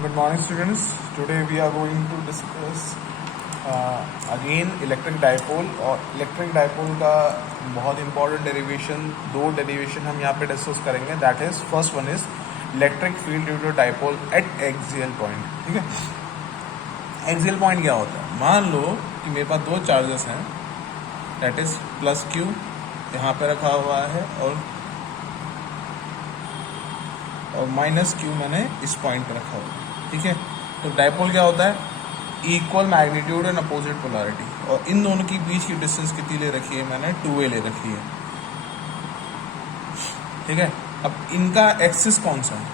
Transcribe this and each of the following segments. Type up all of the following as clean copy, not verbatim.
Good morning, students. Today we are going to discuss again electric dipole और electric dipole का बहुत important derivation, दो derivation हम यहाँ पे डिस्कस करेंगे. That is first one is electric field due to dipole at axial point. ठीक है, एक्सियल पॉइंट क्या होता है? मान लो कि मेरे पास दो चार्जेस हैं, दैट इज प्लस क्यू यहाँ पे रखा हुआ है और माइनस क्यू मैंने इस पॉइंट पे रखा हुआ है. ठीक है, तो डाइपोल क्या होता है? Equal magnitude and opposite polarity. और इन दोनों के बीच की डिस्टेंस कितनी ले रखी है? मैंने 2a ले रखी है. ठीक है, अब इनका एक्सिस कौन सा है?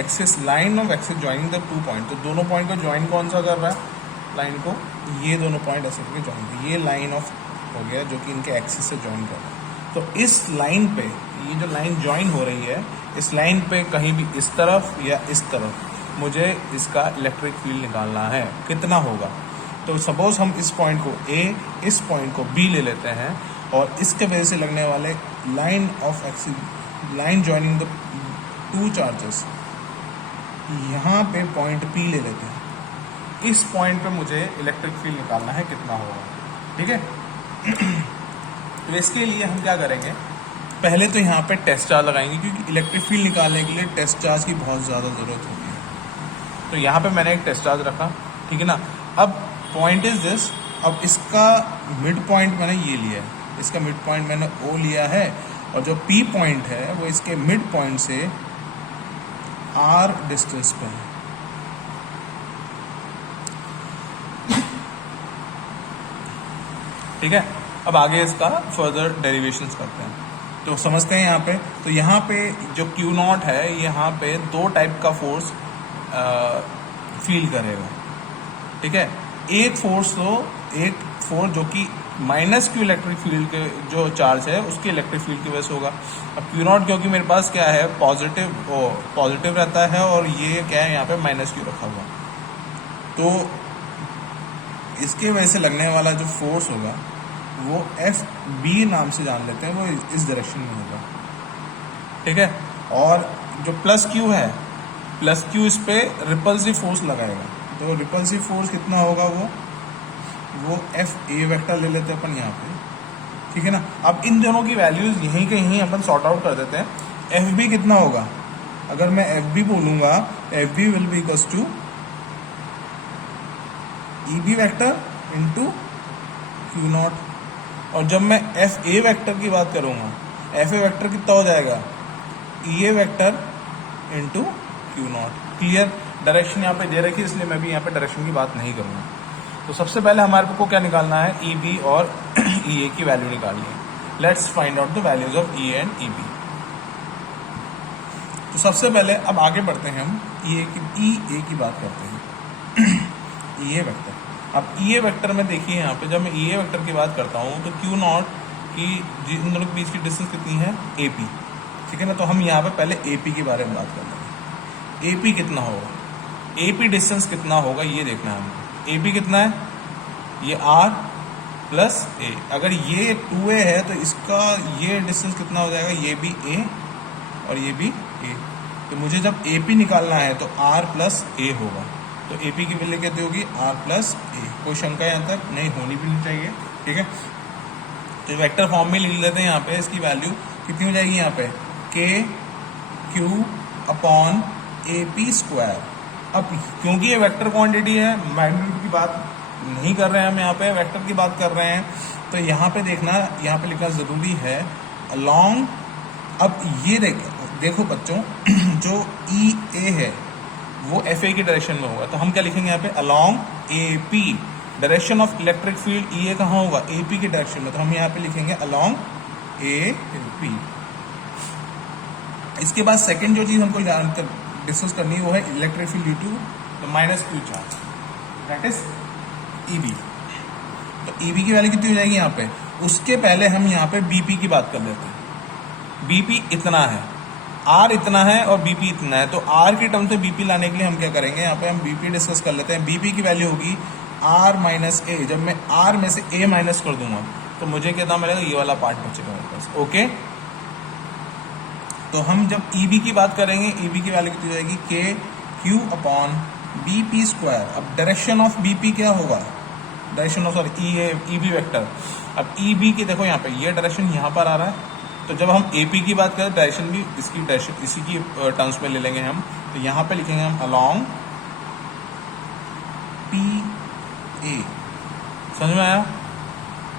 Axis line of axis joining the two point. तो दोनों पॉइंट को ज्वाइन कौन सा कर रहा है? लाइन को. ये दोनों पॉइंट ऐसे करके ज्वाइन, ये लाइन ऑफ हो गया जो कि इनके एक्सिस से ज्वाइन कर रहा है. तो इस लाइन पे, ये जो लाइन ज्वाइन हो रही है, इस लाइन पे कहीं भी इस तरफ या इस तरफ मुझे इसका इलेक्ट्रिक फील्ड निकालना है. कितना होगा? तो सपोज हम इस पॉइंट को A, इस पॉइंट को B ले लेते हैं और इसके वजह से लगने वाले line of axis, line joining the two charges, यहाँ पे पॉइंट P ले लेते हैं. इस पॉइंट पे मुझे इलेक्ट्रिक फील्ड निकालना है, कितना होगा. ठीक है, तो इसके लिए हम क्या करेंगे? पहले तो यहाँ पे टेस्ट चार्ज लगाएंगे, क्योंकि इलेक्ट्रिक फील्ड निकालने के लिए टेस्ट चार्ज की बहुत ज़्यादा ज़रूरत होती है. तो यहाँ पे मैंने एक टेस्ट चार्ज रखा. ठीक है ना. अब पॉइंट इज दिस. अब इसका मिड पॉइंट मैंने ये लिया है, इसका मिड पॉइंट मैंने O लिया है, और जो P पॉइंट है वो इसके मिड पॉइंट से R डिस्टेंस पे है. ठीक है, अब आगे इसका फर्दर डेरिवेशंस करते हैं. तो समझते हैं यहाँ पे. तो यहाँ पे जो Q0 है, यहाँ पे दो टाइप का फोर्स फील करेगा. ठीक है, एक फोर्स जो कि माइनस क्यू इलेक्ट्रिक फील्ड के जो चार्ज है उसके इलेक्ट्रिक फील्ड की वजह से होगा. अब Q0 क्योंकि मेरे पास क्या है, पॉजिटिव रहता है, और ये क्या है, यहाँ पे माइनस क्यू रखा हुआ. तो इसके वजह से लगने वाला जो फोर्स होगा वो FB नाम से जान लेते हैं, वो इस डायरेक्शन में होगा. ठीक है, और जो प्लस क्यू है, प्लस क्यू इस पे रिपल्सिव फोर्स लगाएगा. तो रिपल्सिव फोर्स कितना होगा? वो FA वेक्टर ले लेते हैं अपन यहाँ पे. ठीक है ना. अब इन दोनों की वैल्यूज यहीं के यहीं अपन सॉर्ट आउट कर देते हैं. FB कितना होगा? अगर मैं FB बोलूंगा, FB will be equals to EB vector into Q0. और जब मैं FA वेक्टर की बात करूंगा, FA वेक्टर कितना हो जाएगा? EA vector into Q0. Clear. Direction यहाँ पे दे रखी है, इसलिए मैं भी यहाँ पे डायरेक्शन की बात नहीं करूँगा. तो सबसे पहले हमारे को क्या निकालना है? EB और EA की वैल्यू निकालनी है. Let's find out the values of EA and EB. तो सबसे पहले अब आगे बढ़ते हैं, हम EA की बात करते हैं. EA vector. अब EA वेक्टर में देखिए, यहाँ पे जब मैं EA वेक्टर की बात करता हूँ तो Q0 की इन दोनों के बीच की डिस्टेंस कितनी है? AP. ठीक है ना. तो हम यहाँ पे पहले AP के बारे में बात कर लेंगे. AP कितना होगा? AP डिस्टेंस कितना होगा ये देखना है हमको. AP कितना है? ये R प्लस A. अगर ये 2A है तो इसका ये डिस्टेंस कितना हो जाएगा? ये भी A और ये भी A. तो मुझे जब AP निकालना है तो R प्लस A होगा. तो AP की वैल्यू कितनी होगी? R plus A. कोई शंका यहाँ तक नहीं, होनी भी नहीं चाहिए. ठीक है, तो वेक्टर फॉर्म में लिख लेते हैं. यहाँ पे इसकी वैल्यू कितनी हो जाएगी? यहाँ पे KQ अपॉन AP स्क्वायर. अब क्योंकि ये वेक्टर क्वांटिटी है, मैग्नीट्यूड की बात नहीं कर रहे हैं हम, यहाँ पे वेक्टर की बात कर रहे हैं, तो यहाँ पे देखना, यहाँ पे लिखना जरूरी है अलोंग. अब ये देखो बच्चों, जो EA है वो FA की डायरेक्शन में होगा. तो हम क्या लिखेंगे यहाँ पे? Along AP. Direction of electric field EA कहाँ होगा? AP की डायरेक्शन में. तो हम यहाँ पे लिखेंगे अलोंग AP. इसके बाद सेकंड जो चीज हमको जानकर डिस्कस करनी है वो है electric field due to the minus Q charge, that is EB. तो EB की वैल्यू कितनी हो जाएगी यहाँ पे? उसके पहले हम यहाँ पे BP की बात कर लेते हैं. BP इतना है, R इतना है और BP इतना है. तो R की टर्म से BP लाने के लिए हम क्या करेंगे? यहाँ पे हम BP डिस्कस कर लेते हैं. BP की वैल्यू होगी R माइनस A. जब मैं R में से A माइनस कर दूंगा तो मुझे कितना मिलेगा? ये वाला पार्ट बचेगा मेरे पास. ओके, तो हम जब EB की बात करेंगे, EB की वैल्यू कितनी जाएगी? K Q upon B P square. अब डायरेक्शन ऑफ बी पी क्या होगा, direction of sorry E B vector. अब ई बी की देखो यहाँ पे ये डायरेक्शन यहाँ पर आ रहा है, तो जब हम ए पी की बात करें डायरेक्शन भी इसकी डायरेक्शन इसी की टर्म्स में ले लेंगे हम। तो यहाँ पे लिखेंगे हम अलॉन्ग पी ए। समझ में आया?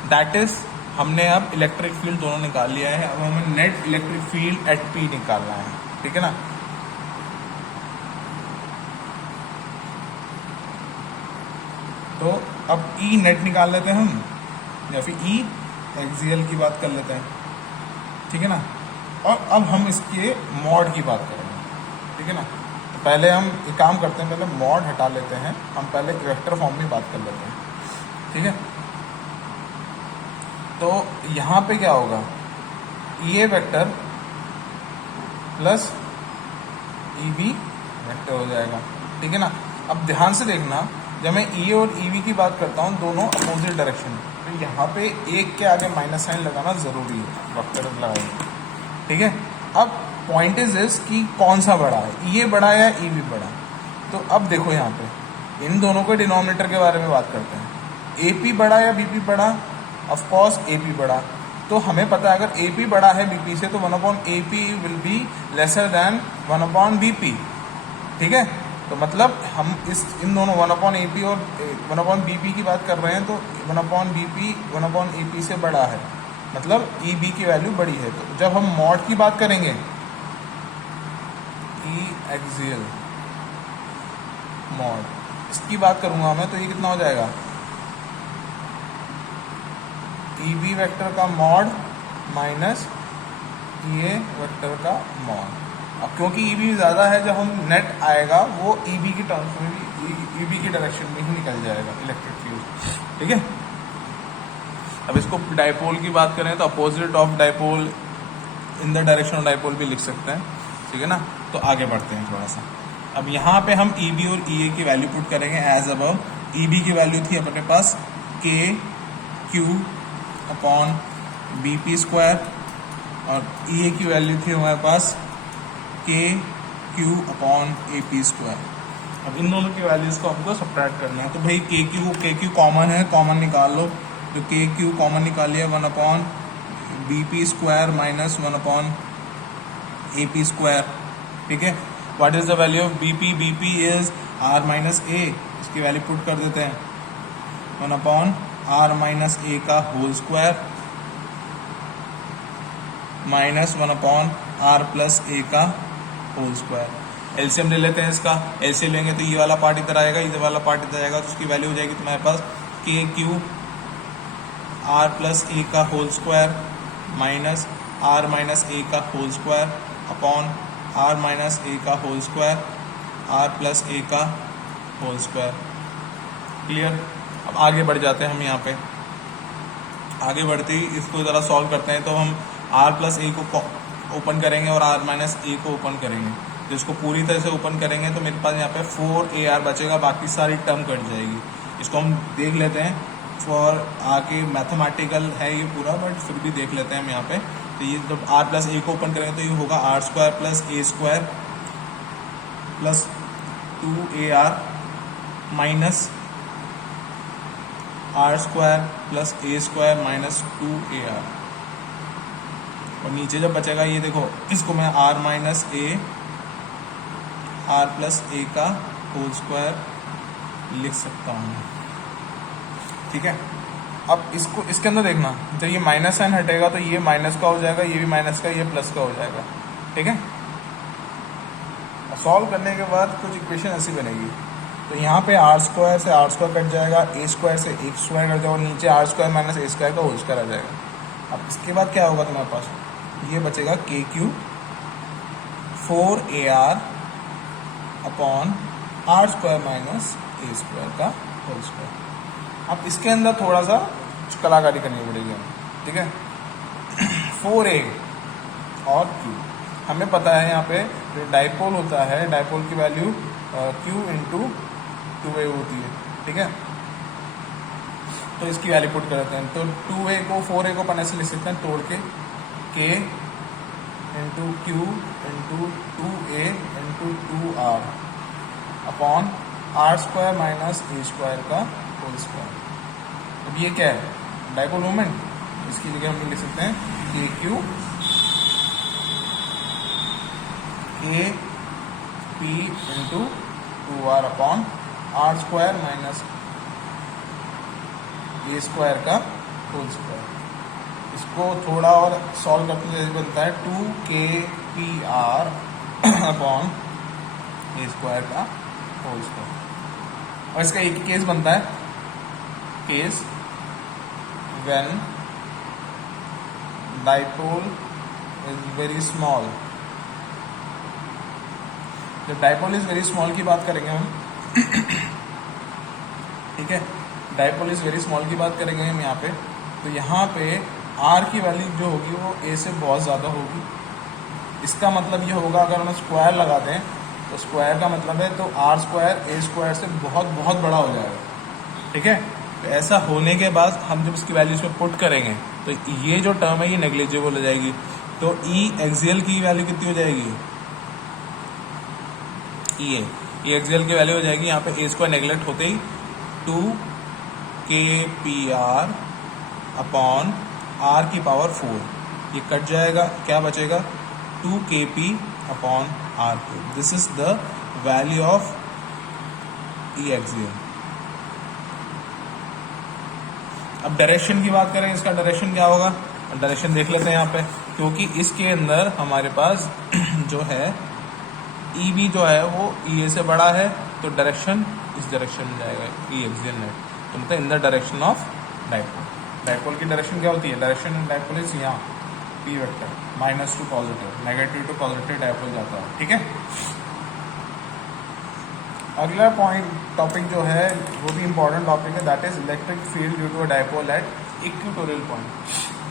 दैट इज हमने अब इलेक्ट्रिक फील्ड दोनों निकाल लिया है। अब हमें net electric field at P निकालना है, ठीक है ना। तो अब ई नेट निकाल लेते हैं हम, या फिर ई एक्सियल की बात कर लेते हैं, ठीक है ना। और अब हम इसके मॉड की बात करेंगे, ठीक है ना। तो पहले हम एक काम करते हैं, पहले मॉड हटा लेते हैं, हम पहले वेक्टर फॉर्म में बात कर लेते हैं, ठीक है। तो यहाँ पे क्या होगा, E A vector plus E B vector हो जाएगा, ठीक है ना। अब ध्यान से देखना, जब मैं ई ए और ई बी की बात करता हूँ दोनों अपोजिट डायरेक्शन में, तो यहाँ पे एक के आगे माइनस साइन लगाना ज़रूरी है, वेक्टर लगाएंगे, ठीक है। अब पॉइंट इज दिस कि कौन सा बड़ा है, ई ए बड़ा है या ई बी बड़ा। तो अब देखो यहाँ पे इन दोनों के डिनोमिनेटर के बारे में बात करते हैं। ए पी बड़ा या बी पी बड़ा, ऑफकोर्स ए पी बड़ा। तो हमें पता है अगर ए पी बड़ा है बी पी से तो 1/, A P will be lesser than 1/, B P, ठीक है। तो मतलब हम इन दोनों 1/, ए पी और 1/, बी पी की बात कर रहे हैं, तो 1/, बी पी 1/, ए पी से बड़ा है, मतलब ई बी की वैल्यू बड़ी है। तो जब हम मॉड की बात करेंगे, ई एक्सियल मॉड इसकी बात करूंगा मैं, तो ये कितना हो जाएगा, ई बी वेक्टर का mod minus E A vector का मॉड। अब क्योंकि ई बी ज़्यादा है, जब हम नेट आएगा वो ई बी की टर्म्स में भी, ई बी की डायरेक्शन में ही निकल जाएगा इलेक्ट्रिक फील्ड, ठीक है। अब इसको डायपोल की बात करें तो opposite of dipole in the direction of dipole भी लिख सकते हैं, ठीक है ना। तो आगे बढ़ते हैं थोड़ा सा। अब यहाँ पे हम ई बी और ई ए की वैल्यू पुट करेंगे एज अबव। ई बी की वैल्यू थी अपने पास K Q upon B P square, और ई ए की वैल्यू थी हमारे पास K Q upon A P square. अब इन दोनों की वैल्यूज़ को हमको सब्ट्रैक्ट करना है। तो भाई के क्यू कॉमन है, कॉमन निकाल लो। तो के क्यू कॉमन निकाल लिया, 1/, B P square minus 1/, A P square, ठीक है। What is the value of B P? B P is R minus A, इसकी वैल्यू पुट कर देते हैं, 1/, आर माइनस ए का whole square minus 1/, R plus A का whole square. LCM ले लेते हैं इसका। एलसीएम लेंगे तो ये वाला पार्ट इधर आएगा, इधर वाला पार्ट इधर आएगा, तो उसकी वैल्यू हो जाएगी तुम्हारे पास K Q R plus A का whole square minus R minus A का whole square upon R minus A का whole square R plus A का होल स्क्वायर। क्लियर? अब आगे बढ़ जाते हैं हम यहाँ पे। आगे बढ़ते ही इसको ज़रा सॉल्व करते हैं। तो हम आर प्लस ए को ओपन करेंगे और आर माइनस ए को ओपन करेंगे। तो इसको पूरी तरह से ओपन करेंगे तो मेरे पास यहाँ पे 4AR बचेगा, बाकी सारी टर्म कट जाएगी। इसको हम देख लेते हैं, फॉर आके मैथमेटिकल है ये पूरा, बट फिर भी देख लेते हैं हम यहाँ पे। तो ये जब आर प्लस ए को ओपन करेंगे तो ये होगा R square plus A square plus 2AR minus R square plus A square minus 2AR। और नीचे जब बचेगा ये देखो, इसको मैं R minus A R plus A का होल स्क्वायर लिख सकता हूँ, ठीक है। अब इसको इसके अंदर देखना, जब ये माइनस साइन हटेगा तो ये माइनस का हो जाएगा, ये भी माइनस का, ये प्लस का हो जाएगा, ठीक है। सॉल्व करने के बाद कुछ इक्वेशन ऐसी बनेगी। तो यहाँ पे आर स्क्वायर से आर स्क्वायर कट जाएगा, ए स्क्वायर से ए स्क्वायर कट जाएगा, और नीचे R square minus A square का होल स्क्वायर आ जाएगा। अब इसके बाद क्या होगा तुम्हारे पास, ये बचेगा K Q 4AR upon R square minus A square का होल स्क्वायर। अब इसके अंदर थोड़ा सा कलाकारी करनी पड़ेगी हमें, ठीक है। 4A और Q हमें पता है, यहाँ पे जो डाइपोल होता है, डाइपोल की वैल्यू Q इंटू 2A होती है, ठीक है। तो इसकी वैल्यू पुट कर देते हैं। तो 2A को 4A को अपन ऐसे लिख सकते हैं तोड़ के, K into Q into 2A into 2R upon R square minus A square का होल स्क्वायर। अब ये क्या है, डाइपोल मोमेंट। इसकी जगह हम लिख सकते हैं K Q K P into 2r upon R square minus A square का होल स्क्वायर। इसको थोड़ा और सॉल्व करते जैसे बनता है 2kpr अपॉन ए स्क्वायर का होल स्क्वायर। और इसका एक केस बनता है, case when dipole is very small. जब डाइपोल इज वेरी स्मॉल की बात करेंगे हम, ठीक है, डाइपोल इज वेरी स्मॉल की बात करेंगे हम यहाँ पे, तो यहाँ पे आर की वैल्यू जो होगी वो ए से बहुत ज़्यादा होगी। इसका मतलब ये होगा, अगर हम स्क्वायर लगा दें तो स्क्वायर का मतलब है तो आर स्क्वायर ए स्क्वायर से बहुत बहुत बड़ा हो जाएगा। ठीक है, तो ऐसा होने के बाद हम जब इसकी वैल्यू इसमें पुट करेंगे तो ये जो टर्म है ये नेग्लिजिबल हो जाएगी। तो ई एक्सियल की वैल्यू कितनी हो जाएगी, ई एक्सियल की वैल्यू हो जाएगी यहाँ पे ए स्क्वायर नेग्लेक्ट होते ही 2kpr अपॉन r की पावर 4, ये कट जाएगा, क्या बचेगा 2kp upon r3। This is the value of E axial. अब डायरेक्शन की बात करें, इसका डायरेक्शन क्या होगा, डायरेक्शन देख लेते हैं यहाँ पे, क्योंकि इसके अंदर हमारे पास जो है ई बी जो है वो ई ए से बड़ा है, तो डायरेक्शन इस डायरेक्शन में जाएगा, ई एक्सियल नेट, तो मतलब in the direction of dipole. Dipole की डायरेक्शन क्या होती है, डायरेक्शन इन डाइपोल इज यहाँ P vector minus to positive, negative to positive dipole जाता है। ठीक है, अगला पॉइंट टॉपिक जो है वो भी इंपॉर्टेंट टॉपिक है, that is electric field due to a dipole at equatorial point.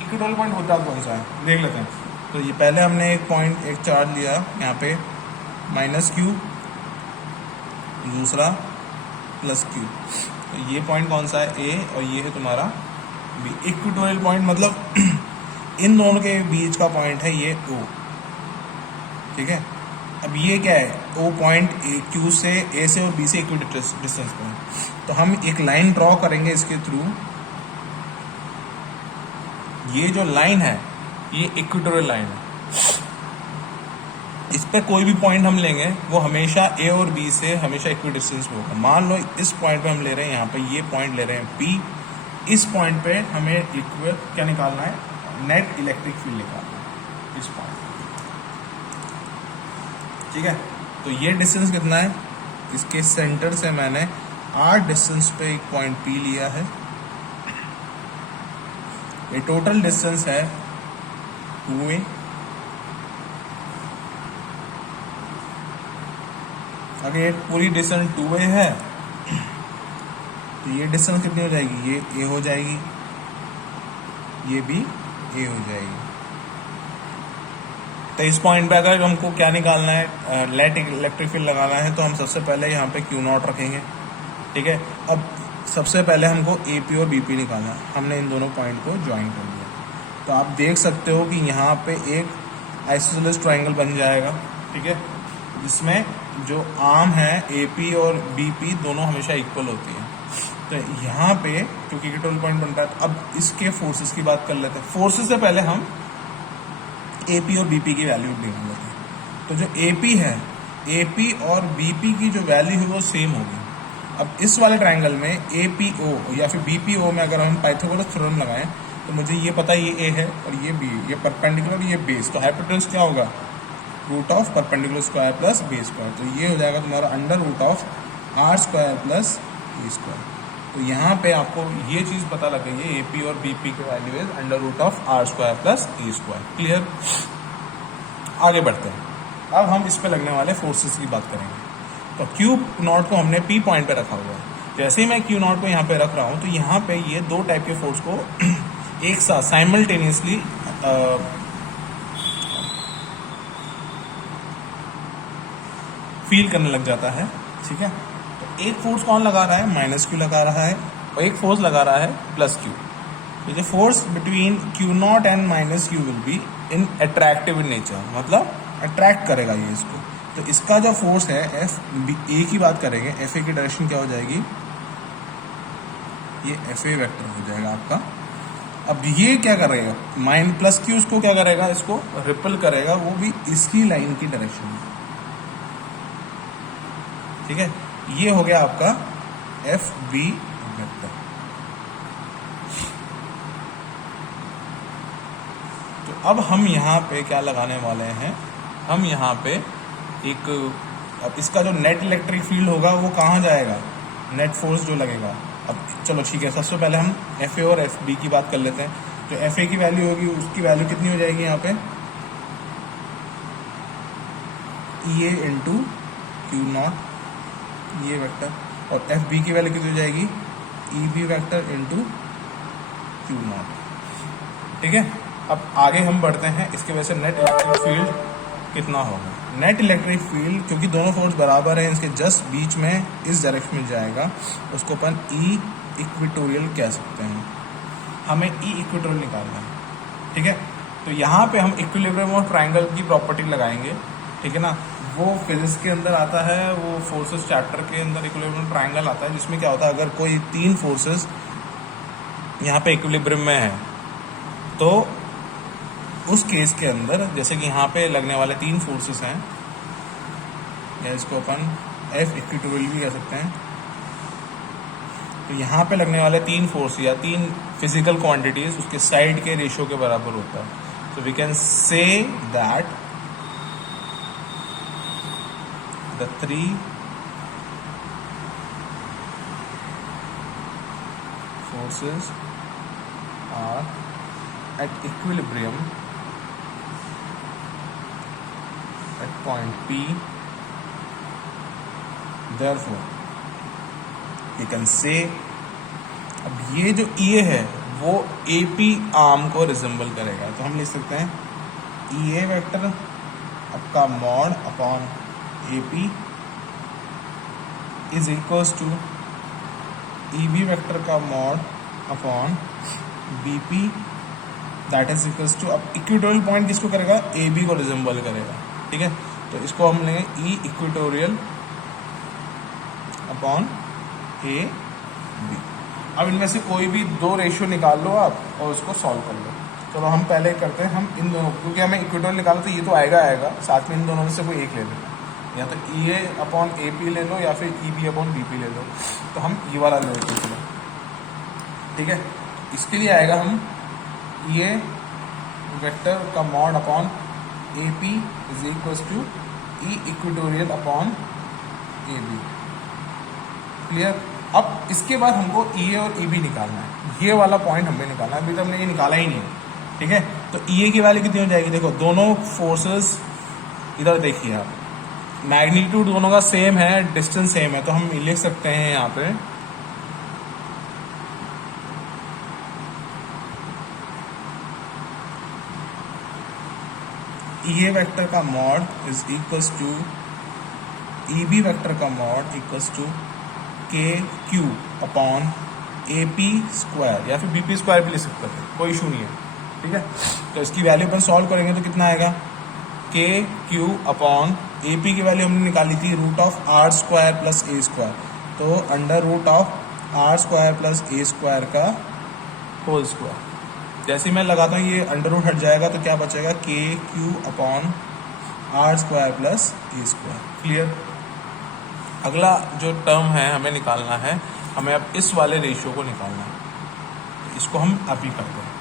Equatorial point होता कौन सा है, देख लेते हैं। तो ये पहले हमने एक पॉइंट, एक चार्ज लिया यहाँ पे -q, दूसरा +q, तो ये पॉइंट कौन सा है, ए, और ये है तुम्हारा बी। इक्वेटोरियल पॉइंट मतलब इन दोनों के बीच का पॉइंट है ये O। ठीक है, अब ये क्या है, O पॉइंट Q से, A से और B से इक्वल डिस्टेंस पे है, तो हम एक लाइन ड्रॉ करेंगे इसके थ्रू। ये जो लाइन है ये इक्वेटोरियल लाइन है, इस पर कोई भी पॉइंट हम लेंगे वो हमेशा A और B से हमेशा इक्वल डिस्टेंस पे होगा। मान लो इस पॉइंट पे हम ले रहे हैं, यहाँ पे ये पॉइंट ले रहे हैं P, इस पॉइंट पे हमें इक्वल क्या निकालना है, नेट इलेक्ट्रिक फील्ड निकालना है इस पॉइंट। ठीक है, तो ये डिस्टेंस कितना है, इसके सेंटर से मैंने r डिस्टेंस पे एक पॉइंट P लिया है, ये टोटल डिस्टेंस है 2a। अगर ये पूरी डिस्टेंस 2a है तो ये डिस्टेंस कितनी हो जाएगी, ये a हो जाएगी, ये भी a हो जाएगी। तो इस पॉइंट पे अगर हमको क्या निकालना है, नेट इलेक्ट्रिक फील्ड लगाना है, तो हम सबसे पहले यहाँ पे Q0 रखेंगे। ठीक है, अब सबसे पहले हमको AP और BP निकालना है, हमने इन दोनों पॉइंट को ज्वाइन कर दिया, तो आप देख सकते हो कि यहाँ पे एक आइसोसेलेस ट्रायंगल बन जाएगा। ठीक है, जिसमें जो आर्म है AP और BP दोनों हमेशा इक्वल होती है। तो यहाँ पे क्योंकि इक्वेटोरियल पॉइंट बनता है, तो अब इसके फोर्सेस की बात कर लेते हैं। फोर्सेस से पहले हम AP और BP की वैल्यू देख लेते हैं। तो जो AP है, AP और BP की जो वैल्यू है वो सेम होगी। अब इस वाले ट्रायंगल में APO या फिर BPO में अगर हम पाइथागोरस थ्योरम लगाएं तो मुझे ये पता है ये A है और ये B, ये परपेंडिकुलर, ये बेस, तो हाइपोटेन्यूज क्या होगा, root of perpendicular square plus base square, तो ये हो जाएगा तुम्हारा under root of R square plus A square. तो यहाँ पे आपको ये चीज़ पता लग गई है, AP और BP के value is under root of R square plus A square. Clear, आगे बढ़ते हैं। अब हम इस पे लगने वाले फोर्सेस की बात करेंगे। तो Q0 को हमने P पॉइंट पे रखा हुआ है। जैसे ही मैं Q0 को यहाँ पे रख रहा हूँ तो यहाँ पे ये दो टाइप के फोर्स को एक साथ साइमल्टेनियसली फील करने लग जाता है। ठीक है, तो एक फोर्स कौन लगा रहा है, -Q लगा रहा है, और एक फोर्स लगा रहा है +Q। तो जो force between Q0 and -Q will be in attractive in nature, मतलब अट्रैक्ट करेगा ये इसको। तो इसका जो फोर्स है एफ बी ए की बात करेंगे, एफ ए की डायरेक्शन क्या हो जाएगी, ये एफ ए वेक्टर हो जाएगा आपका। अब ये क्या करेगा, माइन प्लस क्यू उसको क्या करेगा, इसको रिपल करेगा, वो भी इसकी लाइन की डायरेक्शन में। ठीक है, ये हो गया आपका एफ बी वेक्टर। तो अब हम यहाँ पे क्या लगाने वाले हैं, हम यहाँ पे एक, अब इसका जो नेट इलेक्ट्रिक फील्ड होगा वो कहाँ जाएगा, नेट फोर्स जो लगेगा। अब चलो ठीक है, सबसे पहले हम एफ ए और एफ बी की बात कर लेते हैं। जो एफ ए की वैल्यू होगी उसकी वैल्यू कितनी हो जाएगी यहाँ पे, E A into Q naught ये वेक्टर, और एफ बी की वैल्यू कितनी हो जाएगी, E B vector into Q naught. ठीक है, अब आगे हम बढ़ते हैं, इसके वजह से नेट इलेक्ट्रिक फील्ड कितना होगा। नेट इलेक्ट्रिक फील्ड, क्योंकि दोनों फोर्स बराबर हैं, इसके जस्ट बीच में इस डायरेक्शन में जाएगा, उसको अपन ई इक्वेटोरियल कह सकते हैं। हमें ई इक्वेटोरियल निकालना है। ठीक है, तो यहाँ पे हम इक्विलिब्रियम और ट्रायंगल की प्रॉपर्टी लगाएंगे। ठीक है ना, वो फिजिक्स के अंदर आता है, वो फोर्सेस चैप्टर के अंदर इक्विलिब्रियम ट्रायंगल आता है, जिसमें क्या होता है, अगर कोई तीन फोर्सेस यहाँ पे इक्विलिब्रियम में है तो उस केस के अंदर, जैसे कि यहाँ पे लगने वाले तीन फोर्सेस हैं, या इसको अपन एफ इक्वेटोरियल भी कह सकते हैं, तो यहाँ पे लगने वाले तीन फोर्स या तीन फिजिकल क्वांटिटीज उसके साइड के रेशियो के बराबर होता है। तो we can say that the three forces are at equilibrium at point P. Therefore, you can say, अब ये जो E है वो AP आर्म को रिजेंबल करेगा, तो हम लिख सकते हैं EA वेक्टर आपका mod upon AP is equals to EB vector का mod upon BP that is equals to, अब इक्वेटोरियल पॉइंट किसको करेगा, AB को रिजेंबल करेगा। ठीक है, तो इसको हम लेंगे E इक्वेटोरियल अपॉन AB। अब इनमें से कोई भी दो रेशियो निकाल लो आप और उसको सॉल्व कर लो। चलो हम पहले करते हैं, हम इन दोनों, क्योंकि हमें इक्वेटोरियल निकालना तो ये तो आएगा, साथ में इन दोनों में से कोई एक ले लेना, या तो EA अपॉन AP ले लो या फिर EB अपॉन BP ले लो। तो हम ये वाला ले लेते हैं। चलो ठीक है, इसके लिए आएगा हम EA वेक्टर का mod upon AP is equals to E equatorial upon AB। Clear. अब इसके बाद हमको EA और EB निकालना है, ये वाला पॉइंट हमें निकालना है, अभी तो हमने ये निकाला ही नहीं है। ठीक है, तो EA की वैल्यू कितनी हो जाएगी, देखो दोनों फोर्सेस इधर देखिए आप, मैग्नीट्यूड दोनों का सेम है, डिस्टेंस सेम है, तो हम लिख सकते हैं यहाँ पे EA वेक्टर का mod is equals to EB vector का mod equals to KQ upon AP square, या फिर BP स्क्वायर भी लिख सकते हैं, कोई इशू नहीं है। ठीक है, तो इसकी वैल्यू अपन सॉल्व करेंगे तो कितना आएगा, KQ अपॉन AP की वैल्यू हमने निकाली थी root of R square plus A square, तो under root of R square plus A square का होल स्क्वायर। जैसे मैं लगाता हूँ ये अंडर रूट हट जाएगा, तो क्या बचेगा, KQ upon R square plus A square. Clear. अगला जो टर्म है हमें निकालना है, हमें अब इस वाले रेशियो को निकालना है, इसको हम अभी करते हैं।